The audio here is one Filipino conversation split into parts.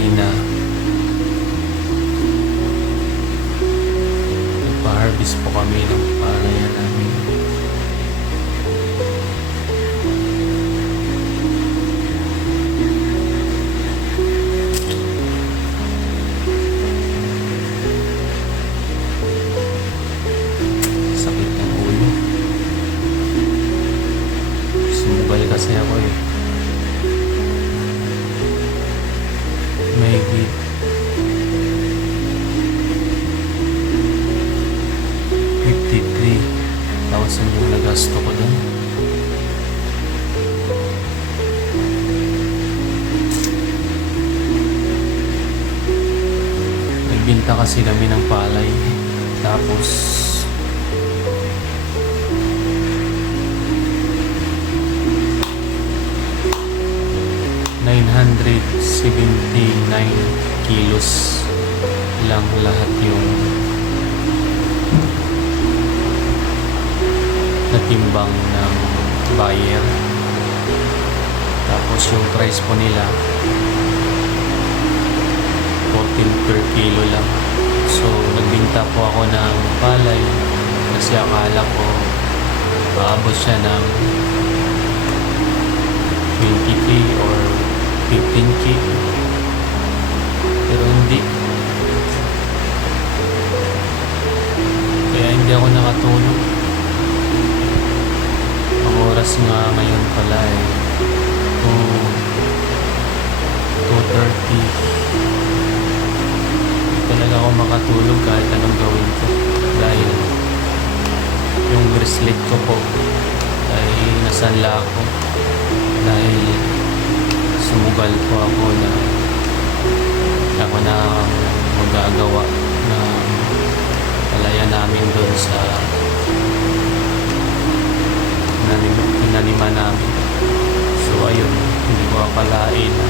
kanina nagpa-harvest po kami ng palayan namin. Sakit ng ulo. Sumugal kasi ako eh. May 53,000 yung nagasto ko dun. Nagbinta kasi kami ng palay. Tapos $979 kilos lang lahat yung natimbang ng buyer. Tapos yung price po nila 14 per kilo lang. So nagbinta po ako ng palay kasi akala ko maabot siya ng 20k or 15k, pero hindi. Kaya hindi ako nakatulog. Ang oras nga ngayon pala ay 2:30. Hindi talaga ako makatulog kahit anong gawin ko, dahil yung bracelet ko po ay nasanla ako dahil sumugal po ako na ako na magagawa ng palaya namin doon sa inanima namin. So ayun, hindi ko akalain na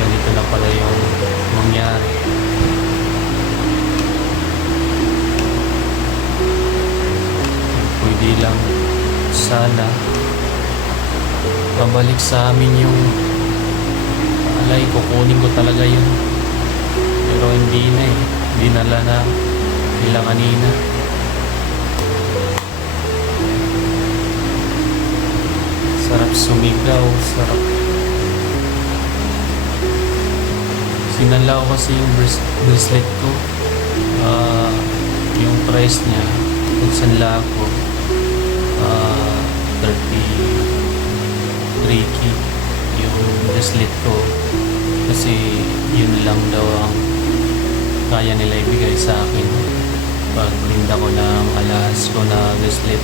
ganito na pala yung mangyari. Pwede lang sana pabalik sa amin yung palay, kukunin ko talaga yun, pero hindi na eh, dinala na nila kanina. Sarap sumigaw, sarap. Sinanla ko kasi yung bracelet ko. Yung price niya pag sanla ko 33k yung bracelet ko, kasi yun lang daw ang kaya nila ibigay sa akin pag linda ko ng alahas ko na bracelet.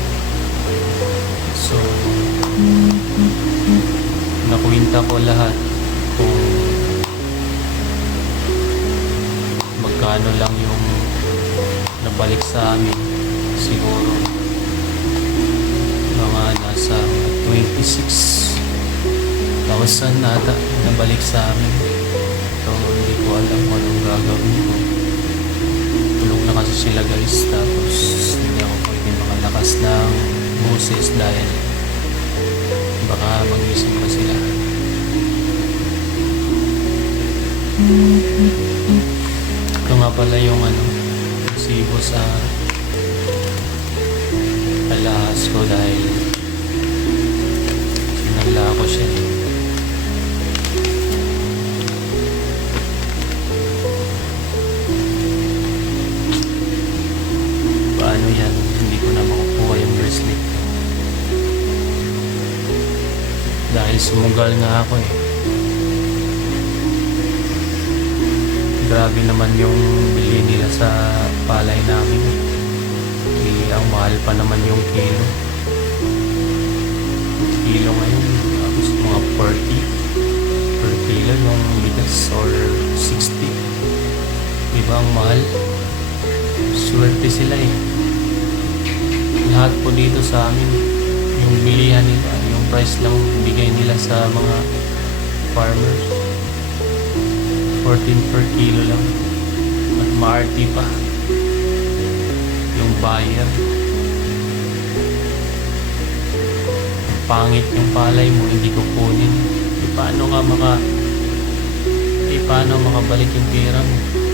So nakuwinta ko lahat kung magkano lang yung nabalik sa amin. Siguro mga nasa 26,000 nata nabalik sa amin. So hindi ko alam kung anong gagawin ko. Tulog na kasi sila guys, tapos hindi ako pwede makalakas ng boses dahil baka magising pa sila. Ito nga pala yung resibo sa alahas ko dahil sinanla ko siya. Paano yan? Hindi ko na makukuha yung bracelet dahil sumugal nga ako eh. Grabe naman yung bili nila sa palay namin. Ang mahal pa naman yung kilo. Kilo ngayon, tapos mga 40 per kilo yung bigas, or 60. Diba ang mahal? Swerte sila eh. Lahat po dito sa amin, yung bilihan nila, yung price lang bigay nila sa mga farmers, 14 per kilo lang. At maarti pa yung buyer. Pangit yung palay mo, hindi ko kunin. Paano nga paano makabalik yung pera mo.